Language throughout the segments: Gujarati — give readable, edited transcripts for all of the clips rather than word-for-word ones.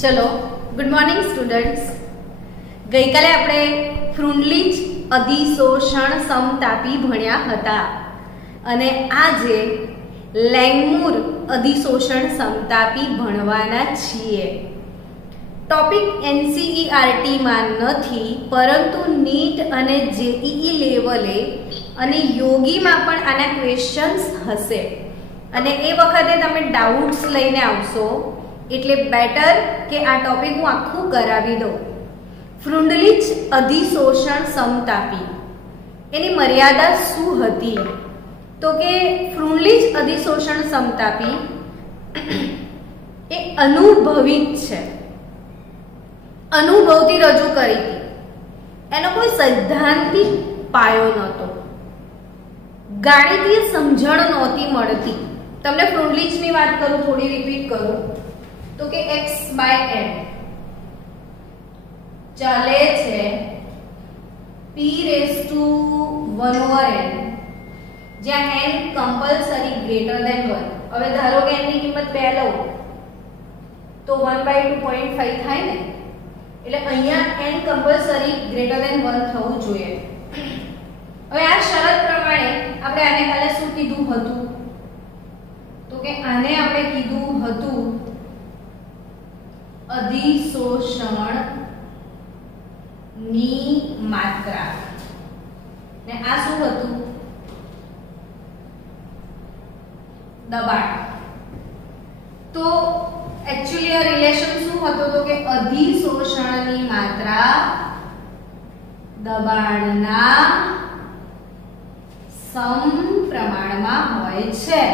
चलो गुड मॉर्निंग स्टूडेंट्स। गई काले आपणे फ्रुंडलीज अधिशोषण समतापी भण्या हता अने आजे लैंगमुर अधिशोषण समतापी भणवाना छीए। टॉपिक एनसीईआरटी માં નથી પરંતુ નીટ અને જેઈઈ લેવલે અને યોગીમાં પણ આના ક્વેશ્ચન્સ હશે અને એ વખતે તમે ડાઉટ્સ લઈને આવશો એટલે બેટર કે આ ટોપિક હું આખું કરાવી દઉં। ફ્રુંડલીજ અધિશોષણ સમતાપી એની મર્યાદા શું હતી? તો કે ફ્રુંડલીજ અધિશોષણ સમતાપી એ અનુભવિત છે, અનુભવથી રજૂ કરી હતી। એનો કોઈ સૈદ્ધાંતિક પાયો નહોતો, ગાણિતીય સમજણ નહોતી મળતી। તમને ફ્રુંડલીજની વાત કરું, થોડી રિપીટ કરું તો કે x/m ચાલે છે p⁻⁴n જ્યાં n કમ્પલસરી ગ્રેટર ધેન 1। હવે ધારો કે n ની કિંમત 2 લઉં તો 1/2 0.5 થાય ને, એટલે અહીંયા n કમ્પલસરી ગ્રેટર ધેન 1 થવું જોઈએ। હવે આ શરત પ્રમાણે આપણે આને કાલે શું કીધું હતું? તો કે આને આપણે કીધું હતું अधिशोषण ની માત્રા ને આ શું હતું? દબાણ। તો एक्चुअली આ રિલેશન શું હતો? તો કે अधिशोषणની માત્રા દબાણના સમપ્રમાણમાં હોય છે,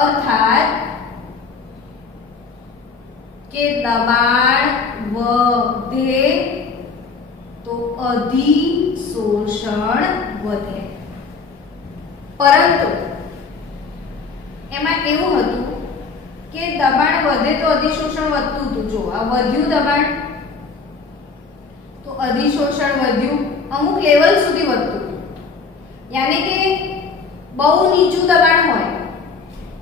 અર્થાત કે દબાણ વધે તો अधिशोषण વધે। પરંતુ એમાં એવું હતું કે દબાણ વધે તો अधिशोषण વધતું હતું। જો આ વધ્યું દબાણ તો अधिशोषण વધ્યું, અમુક લેવલ સુધી વધતું હતું। યાની કે બહુ નીચું દબાણ હોય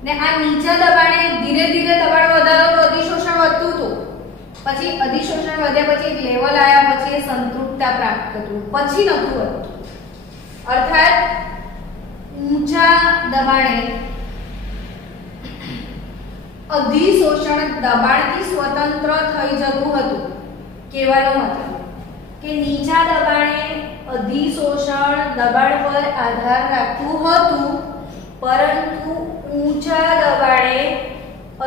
ને આ નીચા દબાણે ધીરે ધીરે દબાણ વધારો તો अधिशोषण વધતું હતું, પછી अधिशोषण વધ્યા પછી એક લેવલ આયા, પછી એ સંતૃપ્તતા પ્રાપ્ત થતું, પછી નતું વધતું। અર્થાત ઊંચા દબાણે अधिशोषण દબાણથી સ્વતંત્ર થઈ જતું હતું। કહેવાનો મતલબ કે નીચા દબાણે अधिशोषण દબાણ પર આધાર રાખતું હતું, પરંતુ ઊંચા દબાણે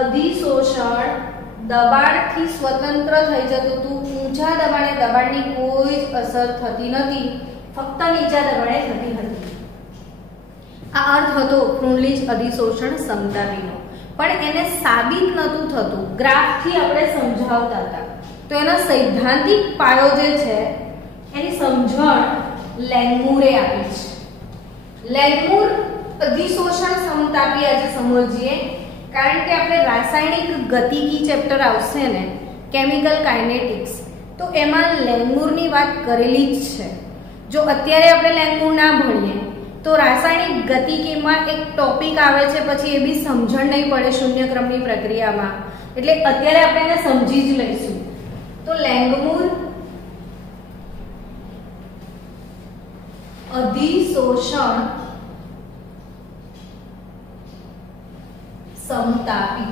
अधिशोषण દબાણથી સ્વતંત્ર થઈ જતું હતું। ઊંચા દબાણે દબાણની કોઈ જ અસર થતી નથી, ફક્ત નીચા દબાણે થતી હતી। આ અર્થ હતો ફ્રુંડલીજ अधिशोषण સમતાપીનો, પણ એને સાબિત નહોતું થતું, ગ્રાફથી આપણે સમજાવતા હતા। તો એનો સૈદ્ધાંતિક પાયો જે છે એની સમજણ લેંગમુરે આપી છે। લેંગમુર अधिशोषण समतापी આજે સમજીએ, કારણ કે આપણે રાસાયણિક ગતિકી ચેપ્ટર આવશે ને, કેમિકલ કાઇનેટિક્સ, તો એમાં લેંગમુરની વાત કરેલી જ છે। જો અત્યારે આપણે લેંગમુર ના ભણીએ તો રાસાયણિક ગતિકીમાં એક ટોપિક આવે છે, પછી એ બી સમજણ નહીં પડે શૂન્ય ક્રમની પ્રક્રિયામાં, એટલે અત્યારે આપણે એને સમજી જ લઈશું। તો લેંગમુર अधिशोषण समतापी।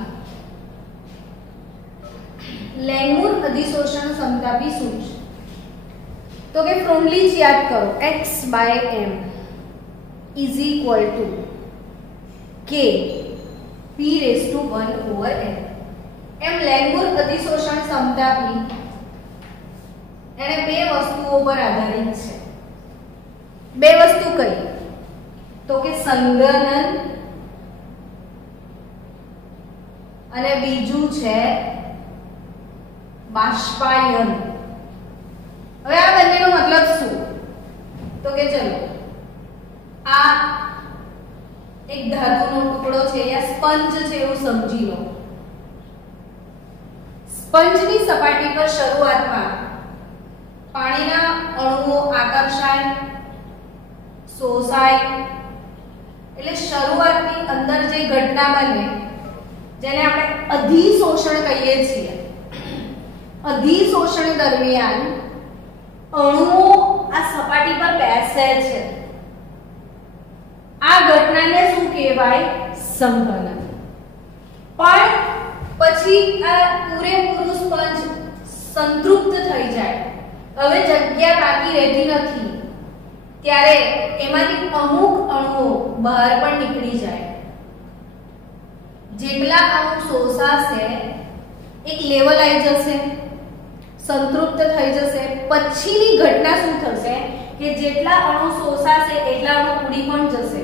લેંગમુર अधिशोषण समतापी શું છે? તો કે ફ્રુંડલીજ યાદ કરો, x/m is equal to k p⁻⁴n। એમ લેંગમુર अधिशोषण समतापी એને બે વસ્તુઓ પર આધારિત છે। બે વસ્તુ કઈ? તો કે સંઘનન અને બીજું છે બાષ્પાયન। હવે આ બંનેનો મતલબ શું? તો કે ચલો આ એક ધાતુનો ટુકડો છે યા સ્પંજ છે એવું સમજી લો। સ્પંજની સપાટી પર શરૂઆતમાં પાણીના અણુઓ આકર્ષાય, શોષાય, એટલે શરૂઆતની અંદર જે ઘટના બને જેને આપણે અધિશોષણ કહીએ છીએ. અધિશોષણ દરમિયાન અણુઓ આ સપાટી પર બેસે છે. આ ઘટનાને શું કહેવાય? સંઘનન. પણ પછી આ પૂરેપૂરું સ્પંજ સંતૃપ્ત થઈ જાય, હવે જગ્યા બાકી રહેતી નથી, ત્યારે એમાંથી અમુક અણુઓ બહાર પણ નીકળી જાય. જેટલા અણુ શોષાશે એક લેવલ આવી જશે, સંતૃપ્ત થઈ જશે. પછીની ઘટના શું થશે કે જેટલા અણુ શોષાશે એટલા અણુ ઉડી પણ જશે.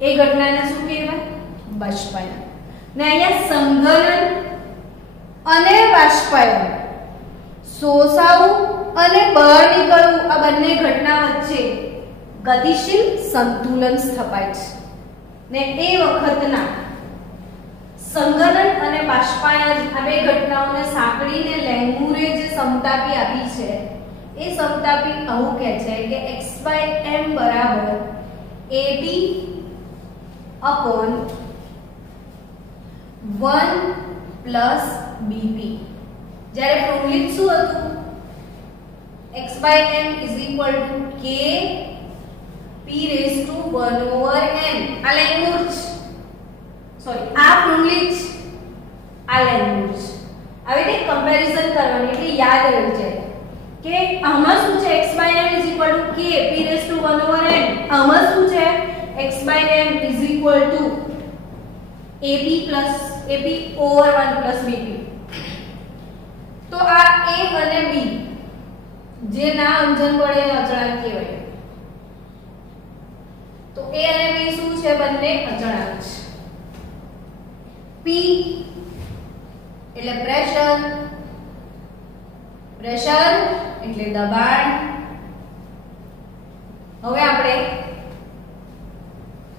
એ ઘટનાને શું કહેવાય? બાષ્પાયન. ને અહીંયા સંઘનન અને બાષ્પાયન, શોષાવું અને બહાર નીકળવું, આ બંને ઘટના વચ્ચે ગતિશીલ સંતુલન સ્થપાય છે. ને એ વખતના સંઘનન અને બાષ્પાયન આ બે ઘટનાઓને સાંકળીને લેંગમુરે જે સમતાપી આપી છે, એ સમતાપી આવું કહે છે કે x/m બરાબર AB upon 1 plus BP. જ્યારે ફોર્મ્યુલા શું હતું? x/m is equal to k p raised to 1 over n. આ લેંગમુર સોરી આ ફોર્મ્યુલા આ લેંગમુર. આવી રીતે કમ્પેરિઝન કરવાની એટલે યાદ રહી જાય કે આમાં શું છે? x/m is equal to k p raised to 1 over n. આમાં શું છે? x/m is equal to ab over 1 plus bp. તો આ a અને b જે ના સમજણ પડે એને અચળાંક કહેવાય. તો a અને b શું છે? બંને અચળાંક છે. p એટલે પ્રેશર, પ્રેશર એટલે દબાણ. હવે આપણે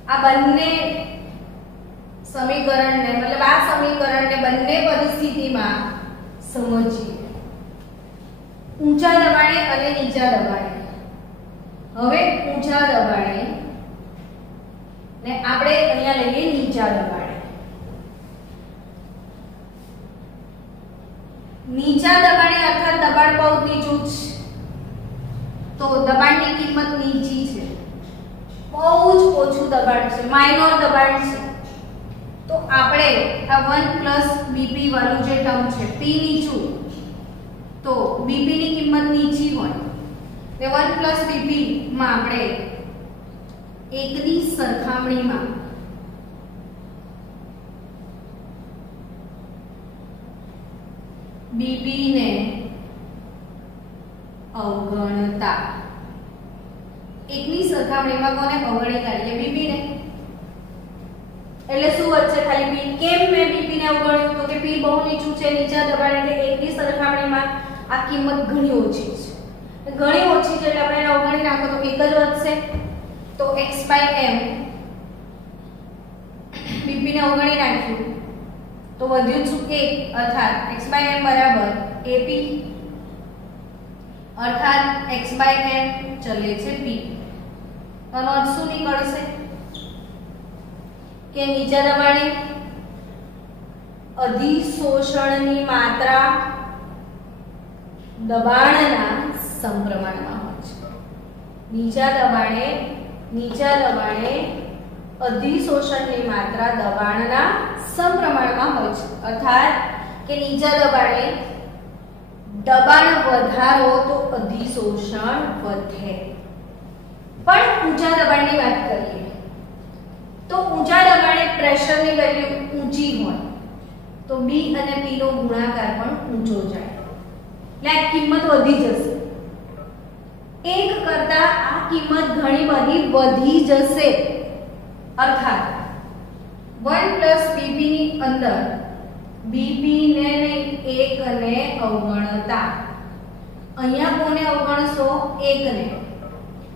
આ બંને સમીકરણને મતલબ આ સમીકરણને બંને પરિસ્થિતિમાં સમજીએ. ઊંચા દબાણે અને નીચા દબાણે. હવે ઊંચા દબાણે ને આપણે અહીંયા લઈએ નીચા દબાણે. નીચા દબાણે અર્થાત દબાણ બહુ નીચું છે, તો દબાણની કિંમત નીચી છે, બહુ જ ઓછું દબાણ છે, માઇનોર દબાણ છે. તો આપણે આ 1 plus bp વાળું જે ટર્મ છે p નીચું, તો bp ની કિંમત નીચી હોય તે 1 plus bp માં આપણે એકની સરખામણીમાં bp ને અવગણતા, એકની સરખામણીમાં કોને અવગણી કાઢીએ? bp ને. એટલે શું વચ્ચે ખાલી p. કેમ મેં bp ને અવગણ્યું? તો કે p બહુ નીચું છે, નીચા દબાણ એટલે એકની સરખામણીમાં આ કિંમત ઘણી ઓછી છે. ઘણી ઓછી છે એટલે આપણે એને અવગણી નાખો તો એક જ વધશે. તો x/m bp ને અવગણી નાખ્યું તો વધ્યું શું? 1 અર્થાત x/m બરાબર ap અર્થાત x/m ચલે છે p. તો નોટ શું નીકળશે કે નીચા દબાણે અધિશોષણની માત્રા દબાણના સમપ્રમાણમાં હોય છે. નીચા દબાણે અધિશોષણની માત્રા દબાણના સમપ્રમાણમાં હોય છે. અર્થાત કે નીચા દબાણે દબાણ વધારો તો અધિશોષણ વધે. પણ ઊંચા દબાણની વાત કરીએ તો ઊંચા દબાણે પ્રેશરની વેલ્યુ ઊંચી હોય તો b અને p નો ગુણાકાર પણ ઊંચો જાય, એટલે આ કિંમત વધી જશે. એક કરતા આ કિંમત ઘણી બધી વધી જશે. અર્થાત 1 plus bp ની અંદર bp ને નહીં 1 ને અવગણતા. અહીંયા કોને અવગણશો? 1 ને.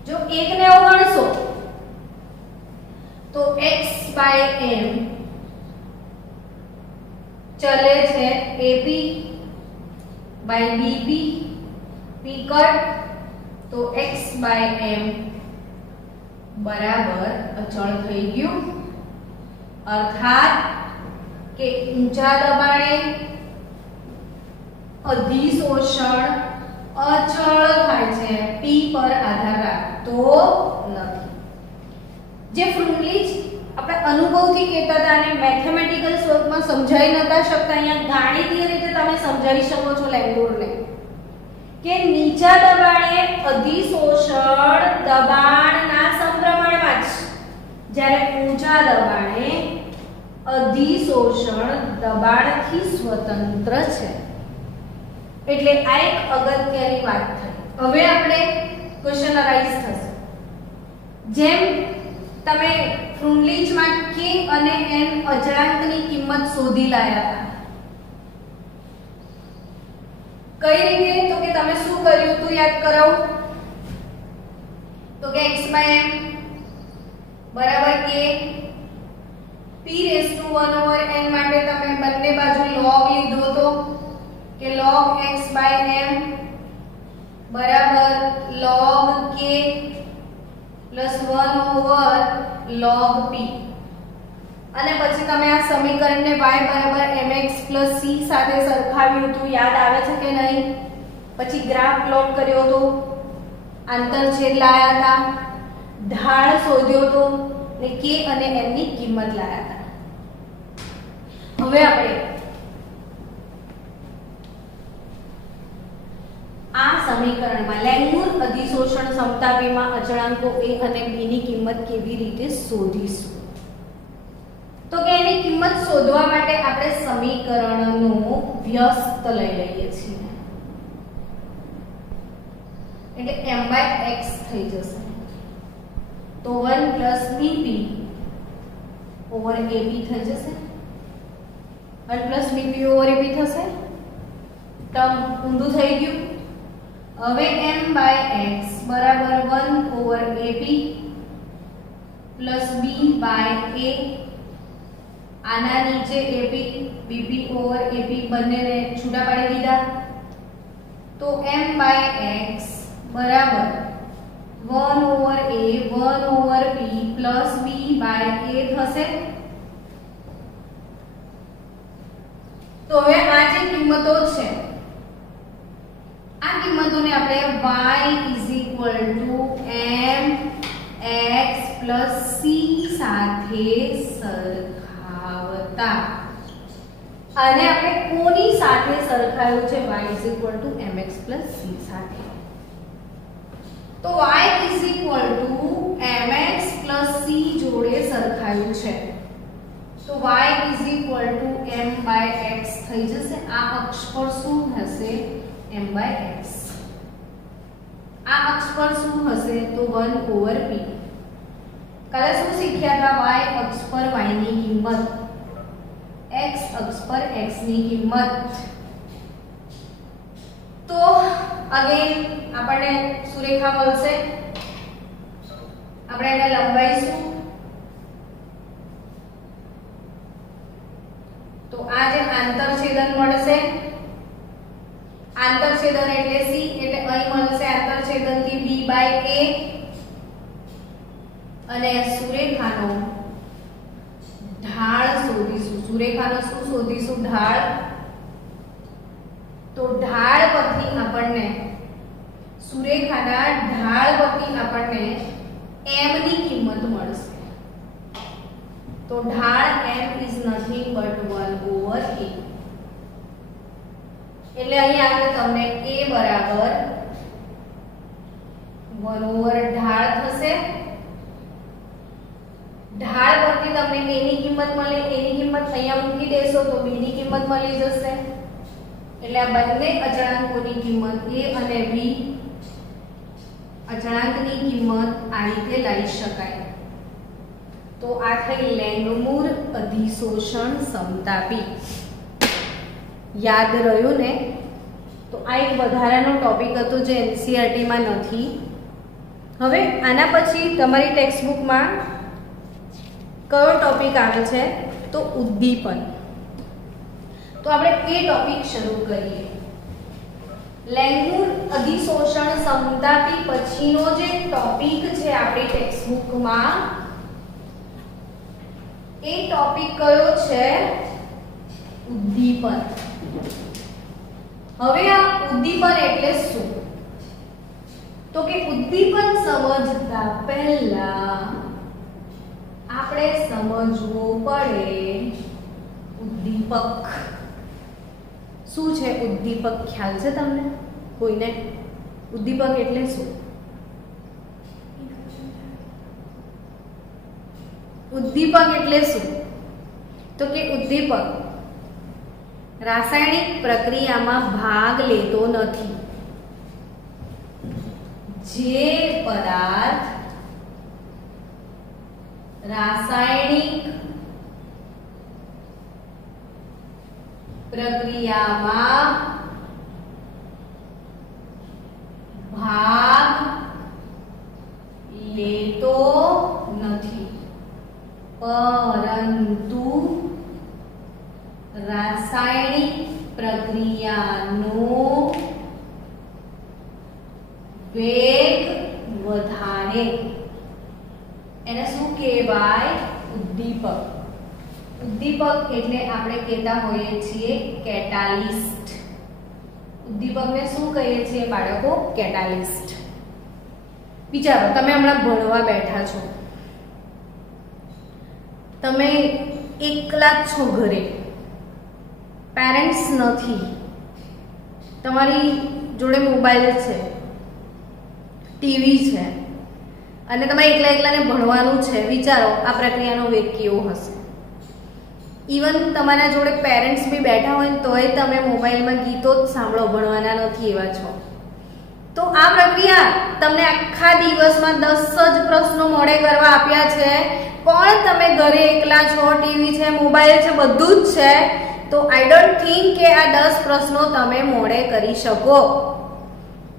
જો 1 ને અવગણશો તો x/m ચલે છે ab/bp, p કટ તો x/m બરાબર અચળ થઈ ગયું. અર્થાત કે ઊંચા દબાણે અધિશોષણ અચળ થાય છે, P પર આધાર રાખતો નથી. જે ફ્રુનલીચ આપણે અનુભવથી કહેતા હતા અને મેથેમેટિકલ સ્વરૂપમાં સમજાઈ નતા શકતા, અહીંયા ગાણિતીય રીતે તમે સમજાવી શકો છો લેંગુરને કે નીચા દબાણે અધિશોષણ દબાણના સમપ્રમાણમાં છે, જ્યારે ઊંચા દબાણે અધિશોષણ દબાણથી સ્વતંત્ર છે. એટલે આ એક અગત્યની વાત થઈ. હવે આપણે ક્વેશ્ચન અરાઇઝ થશે. જેમ તમે ફ્રુનલીચમાં k અને n અચળાંકની કિંમત શોધી લાયા હતા, કઈ રીતે? તો કે તમે શું કર્યું હતું યાદ કરાવો. તો કે x/m બરાબર k p⁻1/n માટે તમે બંને બાજુ log લીધો તો કે log x/m બરાબર log k plus 1/log p. અને પછી તમે આ સમીકરણને y બરાબર mx પ્લસ c સાથે સરખાવ્યું હતું, યાદ આવે છે કે નહીં? પછી ગ્રાફ પ્લોટ કર્યો તો, આંતરછેદ લાયા હતા, ઢાળ શોધ્યો તો ને k અને n ની કિંમત લાયા હતા. હવે આપણે આ સમીકરણમાં લેંગુર અધિશોષણ સમતાપીમાં અચળાંકો a અને b ની કિંમત કેવી રીતે શોધીશું? તો કે એની કિંમત શોધવા માટે આપણે સમીકરણનો વ્યસ્ત લઈ લઈએ છીએ, એટલે m/x થઈ જશે. તો 1 + bp/ab થઈ જશે, 1 + bp/ab થશે. ટર્મ ઊંધું થઈ ગયું. હવે m/x બરાબર 1/ab + b/a, આના નીચે ab bp/ab બંનેને છૂટા પાડી દીધા. તો m/x બરાબર 1/a 1/b + b/a થશે. તો હવે આ જે કિંમતો છે, આ કિંમતોને આપણે y mx + c સાથે સરખાવતા, અને આપણે કોની સાથે સરખાવ્યું છે? y mx + c સાથે. તો y mx + c જોડે સરખાવ્યું છે, તો y m/x થઈ જશે. આ અક્ષ પર શું હશે? m/x. આ અક્ષ પર શું હશે? તો 1/p. કાલે શું શીખ્યા હતા? y અક્ષ પર y ની કિંમત, x અક્ષ પર x ની કિંમત. તો અગેન આપણને સુરેખા મળશે, આપણે એને લંબાઈશું. તો આ જે આંતરછેદન મળશે, આંતરછેદન એટલે c, એટલે અહીં મળશે આંતરછેદનથી b/a, અને સુરેખાનો ઢાળ શોધીશું. સુરેખાનો શું શોધીશું? ઢાળ. તો ઢાળ પરથી આપણને, સુરેખાના ઢાળ પરથી આપણને m ની કિંમત મળશે. તો ઢાળ m is nothing but 1/a. એટલે અહીં આગળ તમને a બરાબર 1/ઢાળ થશે. ઢાળ પરથી તમને a ની કિંમત મળે, a ની કિંમત અહીંયા મૂકી દેશો તો b ની કિંમત મળી જશે. એટલે આ બંને અચળાંકોની કિંમત a અને b અચળાંકની કિંમત આ રીતે લઈ શકાય. તો આ થઈ લેંગમૂર અધિશોષણ સમતાપી. યાદ રહ્યું ને? તો આ એક વધારાનો ટોપિક હતો જે NCERT માં નથી. હવે આના પછી તમારી ટેક્સ્ટ બુકમાં કયો ટોપિક આવે છે? તો ઉદ્દીપન. તો આપણે એ ટોપિક શરૂ કરીએ. લેંગમૂર અધિશોષણ સમતાપી પછીનો જે ટોપિક છે આપણી ટેક્સ્ટ બુકમાં, એ ટોપિક કયો છે? હવે આ ઉદ્દીપન એટલે શું? તો કે ઉદ્દીપન સમજતા પહેલા આપણે સમજવું પડે ઉદ્દીપક શું છે. ઉદ્દીપક ખ્યાલ છે તમને કોઈને? ઉદ્દીપક એટલે શું? ઉદ્દીપક એટલે શું? તો કે ઉદ્દીપક રાસાયણિક પ્રક્રિયામાં ભાગ લેતો નથી. જે પદાર્થ રાસાયણિક પ્રક્રિયામાં ભાગ લેતો નથી પરંતુ રાસાયણિક પ્રક્રિયાનો વેગ વધારે એને શું કહેવાય? ઉદ્દીપક. ઉદ્દીપક એટલે આપણે કહેતા હોઈએ છીએ કેટાલિસ્ટ. ઉદ્દીપકને શું કહીએ છીએ બાળકો? કેટાલિસ્ટ. વિચારો, તમે હમણાં ભણવા બેઠા છો, તમે એકલા જ છો ઘરે, પેરેન્ટ્સ નથી, તમારી જોડે મોબાઈલ છે, ટીવી છે અને તમે એકલાને ભણવાનું છે. વિચારો આ પ્રક્રિયાનો વેગ કેવો હશે. ઇવન તમારા જોડે પેરેન્ટ્સ બી બેઠા હોય તોય તમે મોબાઈલમાં ગીતો જ સાંભળો, ભણવાના નથી એવા છો. તો આ પ્રક્રિયા તમને આખા દિવસમાં 10 જ પ્રશ્નો મોડે કરવા આપ્યા છે, પણ તમે ઘરે એકલા છો, ટીવી છે, મોબાઈલ છે, બધું જ છે, તો આઈ ડોન્ટ થિંક કે આ 10 પ્રશ્નો તમે મોડે કરી શકો.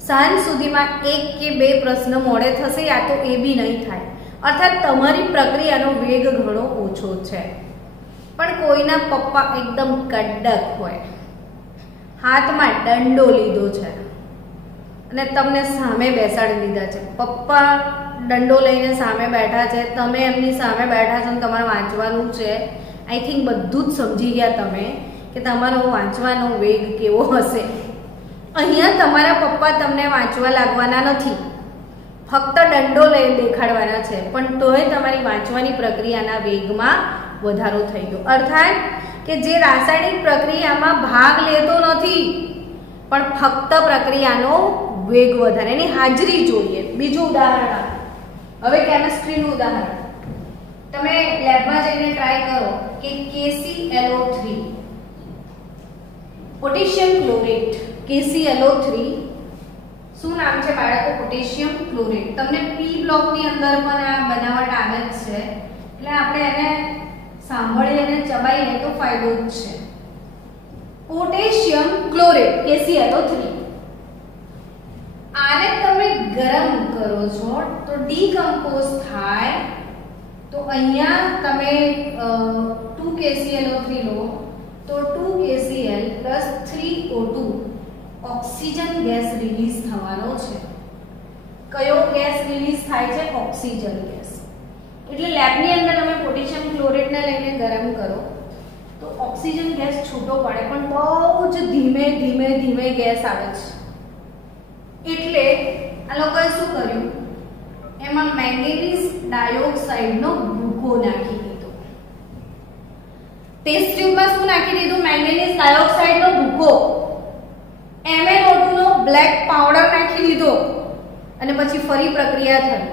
સાંજ સુધીમાં 1 કે 2 પ્રશ્ન મોડે થશે, યા તો એ બી નહીં થાય. અર્થાત તમારી પ્રક્રિયાનો વેગ ઘણો ઓછો છે. પણ કોઈના પપ્પા એકદમ કડક હોય, હાથમાં દંડો લીધો છે અને તમને સામે બેસાડી દીધા છે. પપ્પા દંડો લઈને સામે બેઠા છે, તમે એમની સામે બેઠા છો અને તમારે વાંચવાનું છે. આઈ થિંક બધું જ સમજી ગયા તમે કે તમારો વાંચવાનો વેગ કેવો હશે. અહીંયા તમારા પપ્પા તમને વાંચવા લાગવાના નથી, ફક્ત દંડો લઈ દેખાડવાના છે, પણ તોય તમારી વાંચવાની પ્રક્રિયાના વેગમાં વધારો થઈ ગયો. અર્થાત કે જે રાસાયણિક પ્રક્રિયામાં ભાગ લેતો નથી પણ ફક્ત પ્રક્રિયાનો વેગ વધારે, એની હાજરી જોઈએ. બીજું ઉદાહરણ, હવે કેમિસ્ટ્રીનું ઉદાહરણ, તમે લેબમાં જઈને ટ્રાય કરો કે KClO3 પોટેશિયમ ક્લોરેટ, KClO3 શું નામ છે બાળકો? Potassium chlorate. તમને પી બ્લોકની અંદર પણ આ બનાવટ આવે જ છે, એટલે આપણે એને સાંભળીએ અને ચબાઈએ તો ફાયદો જ છે. પોટેશિયમ ક્લોરેટ KClO3, આને તમે ગરમ કરો છો તો ડીકમ્પોઝ થાય. તો અહીંયા તમે 2KClO3 લો તો 2KCl + 3O2 oxygen gas release થવાનો છે. કયો ગેસ રિલીઝ થાય છે? Oxygen gas. એટલે લેબની અંદર તમે પોટેશિયમ ક્લોરેટને લઈને ગરમ કરો તો ઓક્સિજન ગેસ છૂટો પડે, પણ બહુ જ ધીમે ધીમે ધીમે ગેસ આવે છે. એટલે આ લોકોએ શું કર્યું? એમાં મેંગેનીઝ ડાયોક્સાઇડનો ભૂકો નાખી દીધો. ટેસ્ટ ટ્યુબમાં શું નાખી દીધું? મેંગેનીઝ ડાયોક્સાઇડનો ભૂકો. MnO2 નો બ્લેક પાવડર નાખી દીધો અને પછી ફરી પ્રક્રિયા થઈ.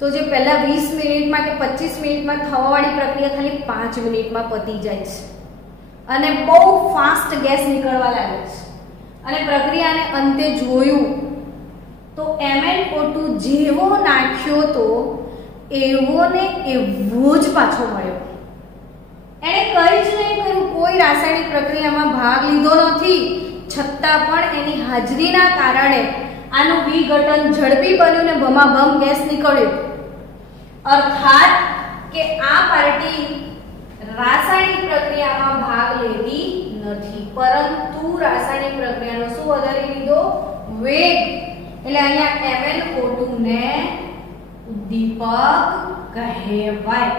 તો જે પહેલા 20 મિનિટમાં કે 25 મિનિટમાં થવાવાળી પ્રક્રિયા ખાલી 5 મિનિટમાં પતી જાય છે અને બહુ ફાસ્ટ ગેસ નીકળવા લાગે છે. અને પ્રક્રિયાને અંતે જોયું તો MnO2 જેવો નાખ્યો તો એવો ને એવો જ પાછો મળ્યો. એણે કંઈ જ નહીં કર્યું, કોઈ રાસાયણિક પ્રક્રિયામાં ભાગ લીધો નથી, છતાં પણ એની હાજરીના કારણે આનું વિઘટન ઝડપી બન્યું ને ભમાભમ ગેસ નીકળ્યો. અર્થાત કે આ પાર્ટી રાસાયણિક પ્રક્રિયામાં ભાગ લેતી નથી, પરંતુ રાસાયણિક પ્રક્રિયાનો શું વધારી લીધો? વેગ. એટલે અહીંયા MnO2 ને ઉદ્દીપક કહેવાય.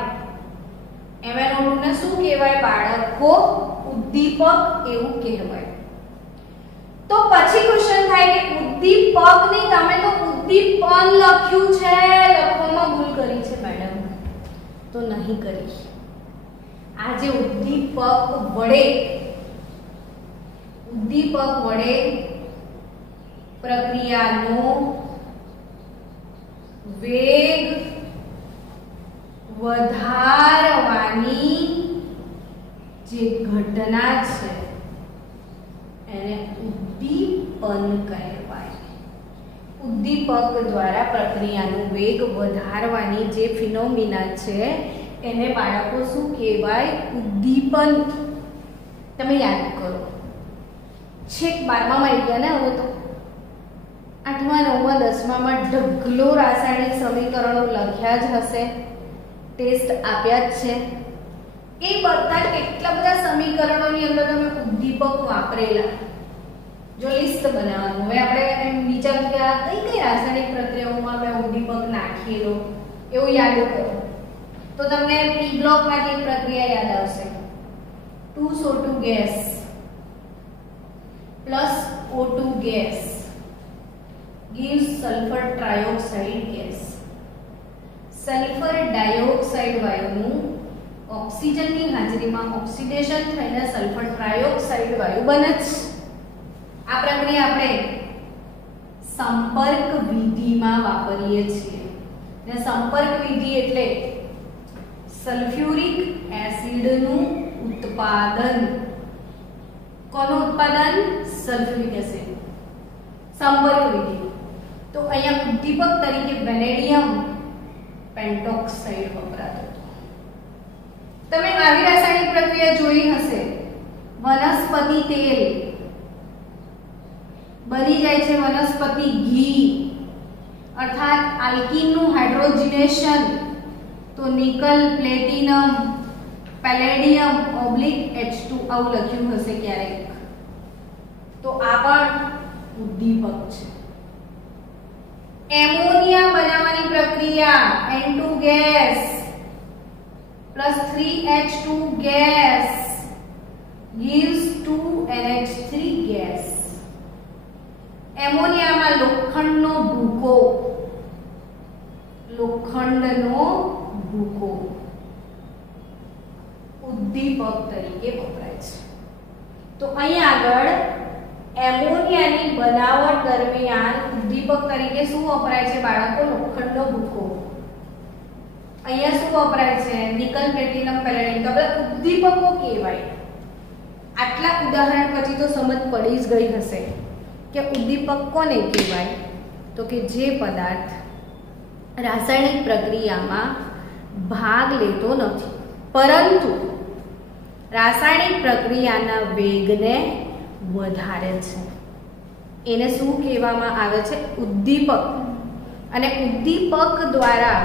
MnO2 ને શું કહેવાય બાળકો? ઉદ્દીપક એવું કહેવાય. તો પછી ક્વેશ્ચન થાય કે ઉદ્દીપક ની તમે તો ઉદ્દીપન લખ્યું છે, લખવામાં ભૂલ કરી છે મેડમ. તો નહીં કરી. આ જે ઉદ્દીપક વડે પ્રક્રિયાનો વેગ વધારવાની જે ઘટના છે એને ઉદ્દીપન કહેવાય. ઉદ્દીપક દ્વારા પ્રક્રિયાનો વેગ વધારવાની જે ફિનોમિના છે એને બાળકો શું કહેવાય? ઉદ્દીપન. તમે યાદ કરો, છેક 12માં આવી ગયા ને. હવે તો 8મા 9મા 10મામાં ઢગલો રાસાયણિક સમીકરણો લખ્યા જ હશે, ટેસ્ટ આપ્યા જ છે. એ બધા કેટલા બધા સમીકરણોની અંદર તમે ઉદ્દીપક વાપરેલા. જો લિસ્ટ બનાવવાનું. હવે આપણે એમ વિચાર કે આ કઈ રાસાયણિક પ્રક્રિયાઓમાં મેં ઉદ્દીપક નાખેલો એવું યાદ કરો તો તમને પી બ્લોકમાંથી એક પ્રક્રિયા યાદ આવશે. 2SO2 gas plus O2 gas gives sulfur trioxide gas. Sulphur dioxide વાયુનું ઓક્સિજનની હાજરીમાં ઓક્સિડેશન થઈને સલ્ફર ટ્રાયોક્સાઇડ વાયુ બને છે. આ પ્રક્રિયા આપણે સંપર્ક વિધિમાં વાપરીએ છીએ. ને સંપર્ક વિધિ એટલે સલ્ફ્યુરિક એસિડનું ઉત્પાદન. કોનું ઉત્પાદન? Sulphuric acid. સંપર્ક વિધિ. તો અહીંયા ઉદ્દીપક તરીકે વેનેડિયમ પેન્ટોક્સાઇડ વપરાતો હતો. તમે આવી રાસાયણિક પ્રક્રિયા જોઈ હશે. વનસ્પતિ તેલ બની જાય છે વનસ્પતિ ઘી, અર્થાત આલ્કીનનું હાઇડ્રોજનેશન. તો નિકલ, પ્લેટિનમ, પેલેડિયમ H2 આવું લખ્યું હશે ક્યારેક. તો આ પણ ઉદ્દીપક છે. એમોનિયા બનાવવાની પ્રક્રિયા N2 gas plus 3H2 gas gives 2NH3 gas. એમોનિયામાં લોખંડનો ભૂકો ઉદ્દીપક તરીકે વપરાય છે. તો અહીં આગળ એમોનિયાની બનાવટ દરમિયાન ઉદ્દીપક તરીકે શું વપરાય છે બાળકો? લોખંડનો ભૂકો. અહીંયા શું વપરાય છે? Nickel, platinum, palladium. તો બધા ઉદ્દીપકો કહેવાય. આટલા ઉદાહરણ પછી તો સમજ પડી જ ગઈ હશે કે ઉદ્દીપક કોને કહેવાય. તો કે જે પદાર્થ રાસાયણિક પ્રક્રિયામાં ભાગ લેતો નથી પરંતુ રાસાયણિક પ્રક્રિયાના વેગને વધારે છે, એને શું કહેવામાં આવે છે? ઉદ્દીપક. અને ઉદ્દીપક દ્વારા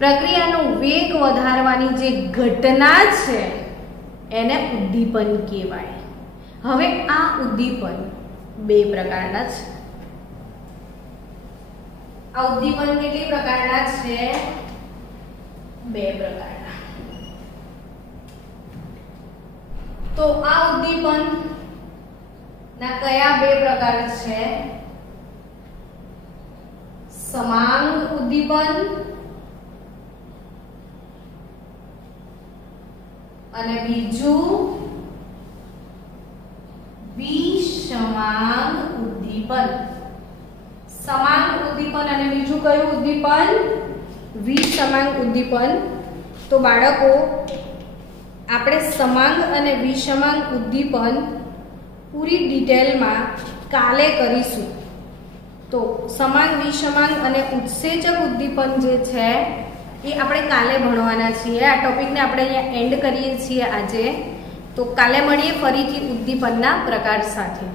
પ્રક્રિયાનો વેગ વધારવાની જે ઘટના છે એને ઉદ્દીપન કહેવાય. હવે આ ઉદ્દીપન બે પ્રકારના છે. આ ઉદ્દીપન કેટલી પ્રકારના છે? બે પ્રકારના. તો આ ઉદ્દીપન ના કયા બે પ્રકાર છે? સમાંગ ઉદ્દીપન અને બીજું વિષમાંગ ઉદ્દીપન. સમાંગ ઉદ્દીપન અને બીજું કયું ઉદ્દીપન? વિષમાંગ ઉદ્દીપન. તો બાળકો આપણે સમાંગ અને વિષમાંગ ઉદ્દીપન પૂરી ડિટેલમાં કાલે કરીશું. તો સમાંગ, વિષમાંગ અને ઉત્સેચક ઉદ્દીપન જે છે એ આપણે કાલે ભણવાના છીએ. આ ટોપિકને આપણે અહીંયા એન્ડ કરીએ છીએ આજે. તો કાલે મળીએ ફરીથી ઉદ્દીપનના પ્રકાર સાથે.